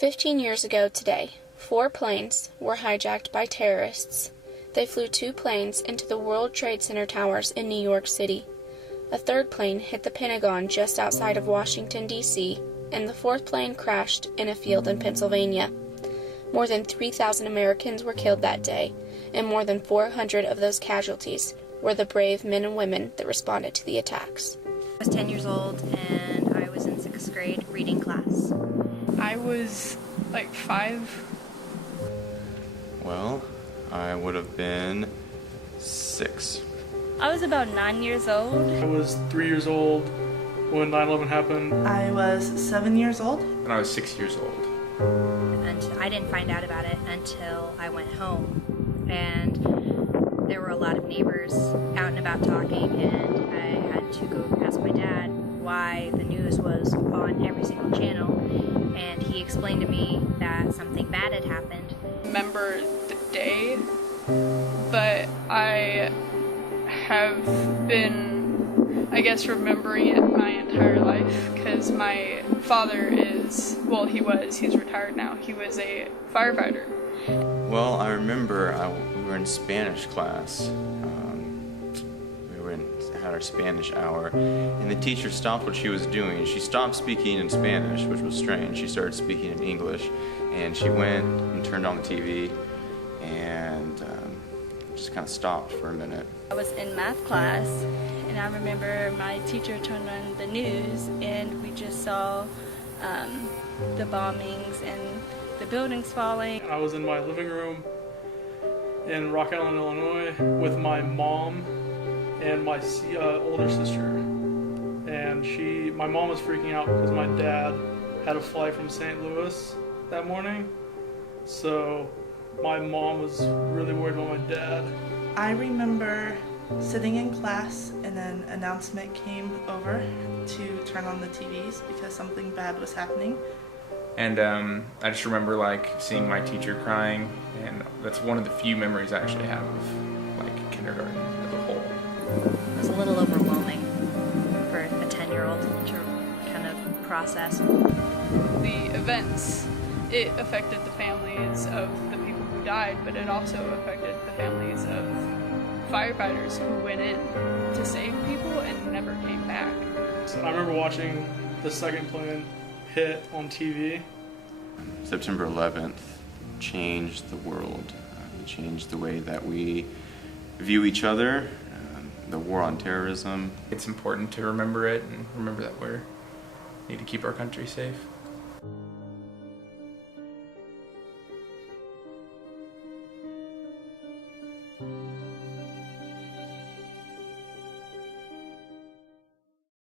15 years ago today, 4 planes were hijacked by terrorists. They flew 2 planes into the World Trade Center towers in New York City. A 3rd plane hit the Pentagon just outside of Washington, D.C., and the 4th plane crashed in a field in Pennsylvania. More than 3,000 Americans were killed that day, and more than 400 of those casualties were the brave men and women that responded to the attacks. I was 10 years old and I was in 6th grade reading class. I was like 5. Well, I would have been 6. I was about 9 years old. I was 3 years old when 9/11 happened. I was 7 years old. And I was 6 years old. And I didn't find out about it until I went home. And there were a lot of neighbors out and about talking, and I had to go ask my dad why the news was on every single channel. And he explained to me that something bad had happened. Remember the day, but I have been, I guess, remembering it my entire life because my father is, well, he's retired now. He was a firefighter. Well, I remember we were in Spanish class. Had our Spanish hour, and the teacher stopped what she was doing. She stopped speaking in Spanish, which was strange. She started speaking in English, and she went and turned on the TV, and just kind of stopped for a minute. I was in math class, and I remember my teacher turned on the news, and we just saw the bombings and the buildings falling. I was in my living room in Rock Island, Illinois, with my mom and my older sister, and my mom was freaking out because my dad had a flight from St. Louis that morning, so my mom was really worried about my dad. I remember sitting in class and an announcement came over to turn on the TVs because something bad was happening. And I just remember seeing my teacher crying, and that's one of the few memories I actually have of kindergarten as a whole. It was a little overwhelming for a 10-year-old to kind of process. The events, it affected the families of the people who died, but it also affected the families of firefighters who went in to save people and never came back. So I remember watching the 2nd plane hit on TV. September 11th changed the world. It changed the way that we view each other, the war on terrorism. It's important to remember it and remember that we need to keep our country safe.